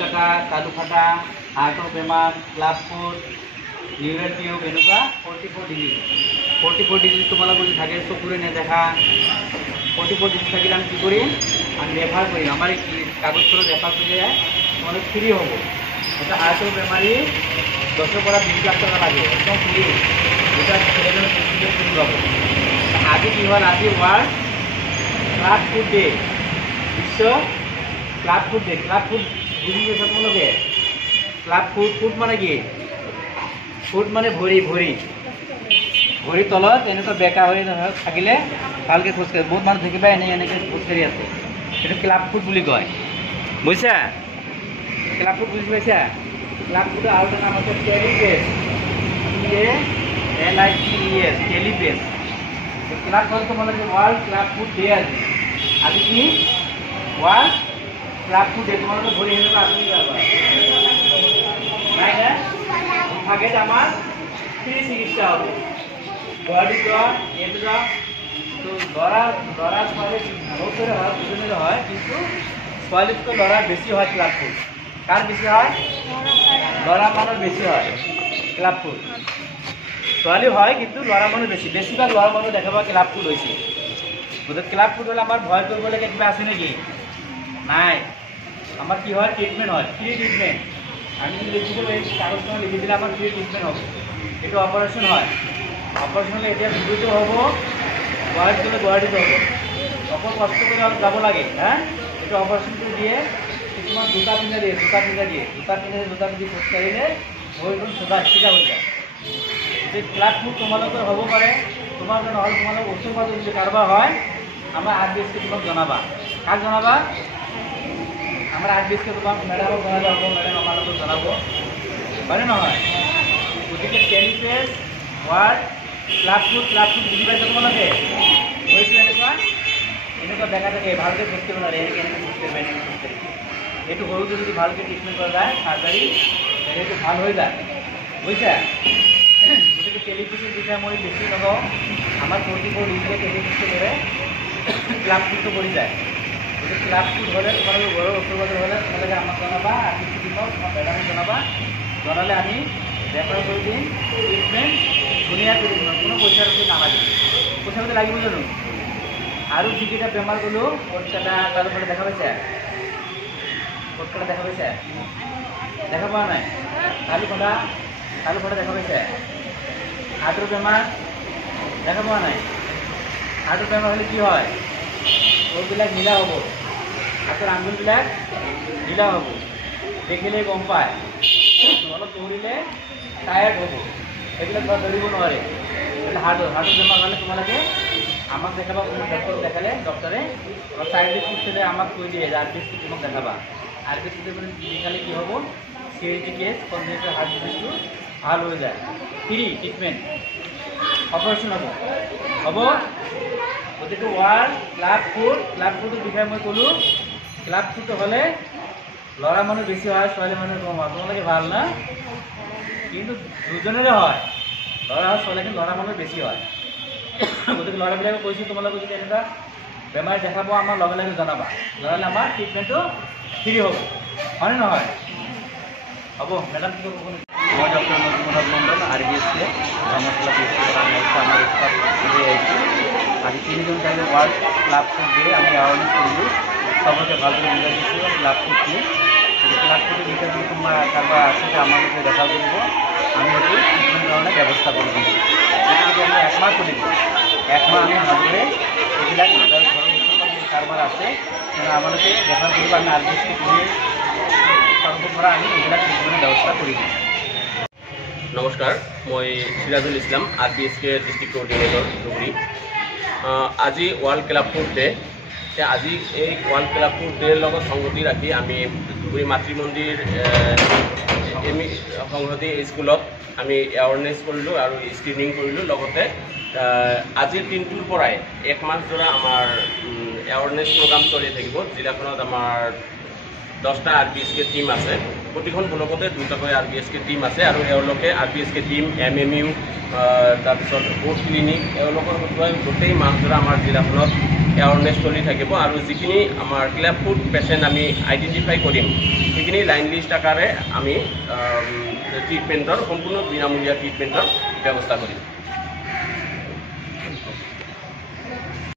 কাটা তালু ফাটা হাৰ্টৰ বেমাৰ ক্লাব ফুট নিউৰেল টিউব এনেকুৱা 44 ডিগ্ৰী 44 ডিগ্ৰী তোমালোকৰ যদি থাকে চকুৰে নেদেখা 44 ডিগ্ৰী থাকিলে আমি কি কৰিম আমি ৰেফাৰ কৰিম আমাৰ কাগজখনত ৰেফাৰ কৰিলে তোমালোক ফ্ৰী হ'ব এটা হাৰ্টৰ বেমাৰী 10 পৰা 20 লাখ টকা লাগে একদম ফ্ৰী এটা ছেলেনৰ ট্ৰিটমেণ্ট কৰি পাব আজি কি হ'ল আজি ৱাৰ্ল্ড ক্লাব ফুট ডে বিশ্ব club foot day club foot বুজি পাইছা তোমালোকে ক্লাব ফুট ফুট মানে কি ফুট মানে ভৰি ভৰি ভৰি তলত এনেকুৱা বেকা হৈ থাকিলে ভালকৈ খোজকাঢ়ি বহুত মানুহ দেখিবা এনেকৈ খোজকাঢ়ি আছে সেইটো ক্লাব ফুট বুলি কয় বুজিছা ক্লাব ফুট বুজি পাইছা ক্লাব ফুটৰ আৰু এটা নাম আছে টেলিপেছ TALIPES টেলিপেছ ক্লাব ফুট তোমালোকে ৱাৰ্ল্ড ক্লাব ফুট ডে আজি কি ৱাৰ্ল্ড ক্লাব ফুট ডে তোমালোকে ভৰি সেনেকুৱা আঁচনি পাবা নাই না থাকে আমাৰ ফ্ৰি চিকিৎসা হবে বডি জ্বৰ এড জ্বৰ তো লড়া ছোৱালী বহুত কৰে হয় দুজনেৰ হয় কিন্তু ছোৱালীতকৈ লড়া বেশি হয় ক্লাব ফুট কাৰ বেশি হয় লড়া মানুষ বেশি হয় ক্লাব ফুট ছোৱালী হয় কিন্তু লড়া মানুষ বেশি বেশিরভাগ লড়া মানুষ দেখাবা ক্লাব ফুট হয়েছে গতিকে ক্লাব ফুট হলে আমার ভয় করবলগীয়া কিবা আছে নাকি নাই আমার কি হয় ট্রিটমেন্ট হয় ফ্রি ট্রিটমেন্ট আমি যদি লিখি দেবো এই কাগজখন লিখি দিলে আমার ফ্রি ট্রিটমেন্ট হবে এইটো অপারেশন হয় অপারেশন হলে এতিয়া ভিডিওটো হ'ব গুৱাহাটীত গ'লে গুৱাহাটীত হ'ব অকল কষ্ট কৰি যাব লাগে হ্যাঁ এইটো অপাৰেশনটো দিয়ে কিছুমান জোতা পিন্ধা দিয়ে জোতা পিন্ধি খোজকাঢ়িলে ভৰিখন চিধা হৈ যায় যে ক্লাব ফুট তোমালোকৰ হ'ব পাৰে তোমালোকে নহ'লে তোমালোক ওচৰ পাজৰ যদি কাৰোবাৰ হয় আমাৰ RBSকে তোমাক জনাবা কাক জনাবা আমার RBSকে তোমাক ম্যাডামক জনালে হ'ব ম্যাডাম আমার লগত জনাব হয়নে নহয় গতিকে টেলিপেছ ৱাৰ্ড ক্লাব ফুট বুজি পাইছে তোমালোকে হৈছিল এনেকুৱা বেকা থাকে ভালকৈ খোজকাঢ়িব নোৱাৰে এনেকৈ খোজকাঢ়িব এইটো সৰুটো যদি ভালকৈ ট্ৰিটমেণ্ট কৰা যায় চাৰ্জাৰী সেইটো ভাল হৈ যায় বুজিছা গতিকে টেলিপেছৰ বিষয়ে মই বেছি নকওঁ আমাৰ 44 ডিগ্ৰীকে টেলিপেছটো কৰে ক্লাব ফুটটো পৰি যায় গতিকে ক্লাব ফুট হ'লে তোমালোকে ঘৰৰ ওচৰ পাজৰ হ'লে তোমালোকে আমাক জনাবা RBSকে দিবা তোমাৰ মেডামক জনাবা জনালে আমি ৰেফাৰ কৰি দিম ট্ৰিটমেণ্ট ধুনীয়া কৰি দিম কোনো পইচা নালাগে পইচা পাতি লাগিব জানো আৰু যিকেইটা বেমাৰ গ'লো ক'তকেইটা তাৰোপৰা দেখা পাইছে ক'তকেইটা দেখা পাইছে দেখা পোৱা নাই তালু ফটা দেখা পাইছে হাৰ্টৰ বেমাৰ দেখা পোৱা নাই হাৰ্টৰ বেমাৰ হ'লে কি হয় ওইবিলাক নীলা হ'ব হাতৰ আঙুলবিলাক নীলা হ'ব দেখিলে গম পায় অলপ দৌৰিলে টায়াৰ্ড হ'ব এইবিলাক দৌৰিব নোৱাৰে হাৰ্টৰ বেমাৰ হ'লে তোমালোকে আমাক দেখাবা কোনো ডক্টৰ দেখালে ডক্টৰে চাইড ইফেক্ট হ'লে আমাক কৈ দিয়ে যে RBSকে তোমাক দেখাবা RBSকে দেখালে কি হ'ব CHD কেছ কনজেনিটেল হাৰ্ট ডিজিজটো ভাল হৈ যায় ফ্ৰী ট্ৰিটমেণ্ট অপাৰেশ্যন হ'ব গতিকে ৱাৰ্ল্ড ক্লাব ফুটৰ বিষয়ে মই ক'লোঁ ক্লাব ফুট হ'লে ল'ৰা মানুহ বেছি হয় ছোৱালী মানুহ কম হয় তোমালোকে ভাল না কিন্তু দুজনেৰে হয় ল'ৰা হয় ছোৱালী কিন্তু ল'ৰা মানুহ বেছি হয় গতিকে ল'ৰাবিলাকে কৈছোঁ তোমালোকে যদি এনেকুৱা বেমাৰ দেখা পোৱা আমাৰ লগে লগে জনাবা জনালে আমাৰ ট্ৰিটমেণ্টটো ফ্ৰী হ'ব হয়নে নহয় হ'ব মেডাম কি ক'ব মই ডক্টৰ নজমুল মণ্ডল RBSকে ধৰ্মশালা আমাৰ স্টাফ লৈ আহিছোঁ আজি 3 জন তাইলে ৱাৰ্ল্ড ক্লাব ফুট ডে আমি এৱাৰনেছ কৰিলোঁ সবকে ভালকৈ বুজাই দিছোঁ ক্লাব ফুট কি ক্লাব ফুটের বিষয়ে যদি তোমার কারবার আছে আমাদেরকে দেখা করব আমি হয়তো ট্রিটমেন্ট কারণে ব্যবস্থা করে দিব এটা যদি আমি 1 মাস করে দিব 1 মাস আমি ভাবলে এগুলা ঘরের ওষুধ কারবার আছে আমাদেরকে দেখা করব আমি RBSকে দিয়ে সর্বপ্রথম আমি এগুলা ট্রিটমেন্টের ব্যবস্থা করে দিব নমস্কাৰ মই সিৰাজুল ইছলাম RBSকে ডিষ্ট্ৰিক্ট কোঅৰ্ডিনেটৰ ধুবুৰী আজি ৱাৰ্ল্ড ক্লাব ফুট ডে আজি এই ৱাৰ্ল্ড ক্লাব ফুট ডেৰ লগত সংগতি ৰাখি আমি ধুবুৰী মাতৃ মন্দিৰ সংহতি স্কুলত আমি এৱাৰনেছ কৰিলোঁ আৰু স্ক্ৰিনিং কৰিলোঁ লগতে আজিৰ দিনটোৰ পৰাই 1 মাহ ধৰা আমাৰ এৱাৰনেছ প্ৰগ্ৰাম চলি থাকিব জিলাখনত আমাৰ 10টা RBSK টিম আছে। প্ৰতিখন ব্লকতে 2টাকৈ RBSK টিম আছে আৰু এওঁলোকে RBSK টিম MMU তাৰপিছত গোট ক্লিনিক এওঁলোকৰ গোটেই মাহজোৰা আমাৰ জিলাখনত এৱাৰনেছ চলি থাকিব আৰু যিখিনি আমাৰ ক্লাব ফুড পেচেণ্ট আমি আইডেণ্টিফাই কৰিম সেইখিনি লাইন লিষ্ট আকাৰে আমি ট্ৰিটমেণ্টৰ সম্পূৰ্ণ বিনামূলীয়া ট্ৰিটমেণ্টৰ ব্যৱস্থা কৰিম।